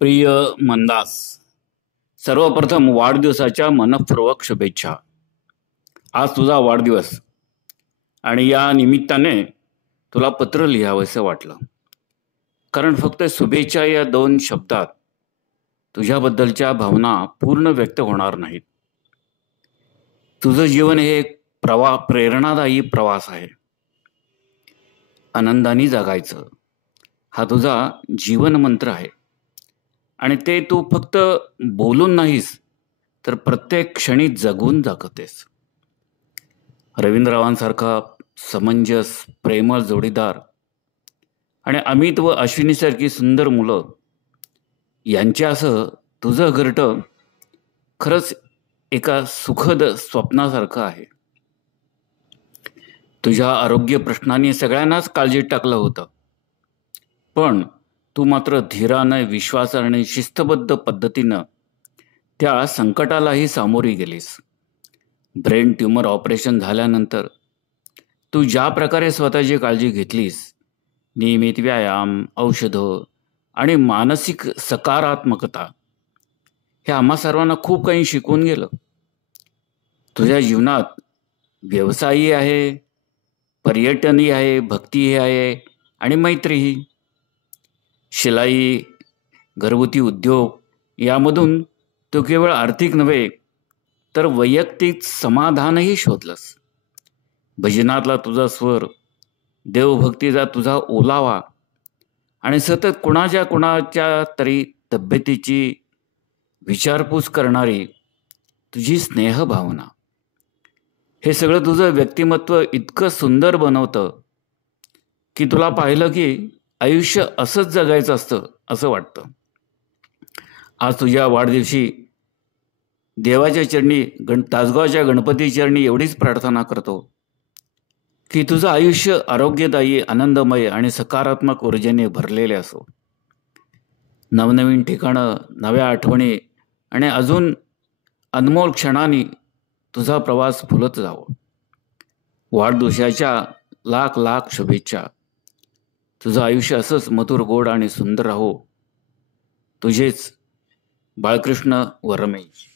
प्रिय मंदास, सर्वप्रथम वाढदिवसाच्या मनपूर्वक शुभेच्छा. आज तुझा वाढदिवस आणि या निमित्ताने तुला पत्र लिहावंसं वाटलं, कारण फक्त शुभेच्छा या दोन शब्दात तुझ्याबद्दलच्या भावना पूर्ण व्यक्त होणार नाहीत. तुझं जीवन हे एक प्रेरणादायी प्रवास आहे. आनंदाने जगायचं हा तुझा जीवन मंत्र आहे आणि ते तू फक्त बोलून नाहीस तर प्रत्येक क्षणी जगून दाखवतेस. रवींद्ररावांसारखा समंजस प्रेमळ जोडीदार आणि अमित व अश्विनीसारखी सुंदर मुलं यांच्यासह तुझं घरटं खरंच एका सुखद स्वप्नासारखं आहे. तुझ्या आरोग्य प्रश्नांनी सगळ्यांनाच काळजीत टाकलं होतं, पण तू मात्र धीरानं, विश्वासानं आणि शिस्तबद्ध पद्धतीनं त्या संकटालाही सामोरी गेलीस. ब्रेन ट्यूमर ऑपरेशन झाल्यानंतर तू ज्या प्रकारे स्वतःची काळजी घेतलीस, नियमित व्यायाम, औषधं आणि मानसिक सकारात्मकता हे आम्हा सर्वांना खूप काही शिकवून गेलं. तुझ्या जीवनात व्यवसायही आहे, पर्यटनही आहे, भक्तीही आहे आणि मैत्रीही. शिलाई, घरगुती उद्योग यामधून तू केवळ आर्थिक नव्हे तर वैयक्तिक समाधानही शोधलंस. भजनातला तुझा स्वर, देवभक्तीचा तुझा ओलावा आणि सतत कुणाच्या तरी तब्येतीची विचारपूस करणारी तुझी स्नेहभावना, हे सगळं तुझं व्यक्तिमत्व इतकं सुंदर बनवतं की तुला पाहिलं की आयुष्य असंच जगायचं असतं असं वाटतं. आज तुझ्या वाढदिवशी देवाच्या चरणी, तासगावच्या गणपती चरणी एवढीच प्रार्थना करतो की तुझं आयुष्य आरोग्यदायी, आनंदमय आणि सकारात्मक ऊर्जेने भरलेले असो. नवनवीन ठिकाणं, नव्या आठवणी आणि अजून अनमोल क्षणांनी तुझा प्रवास फुलत जावं. वाढदिवसाच्या लाख लाख शुभेच्छा. तुझं आयुष्य असंच मधुर, गोड आणि सुंदर राहो. तुझेच बाळकृष्ण व रमेश.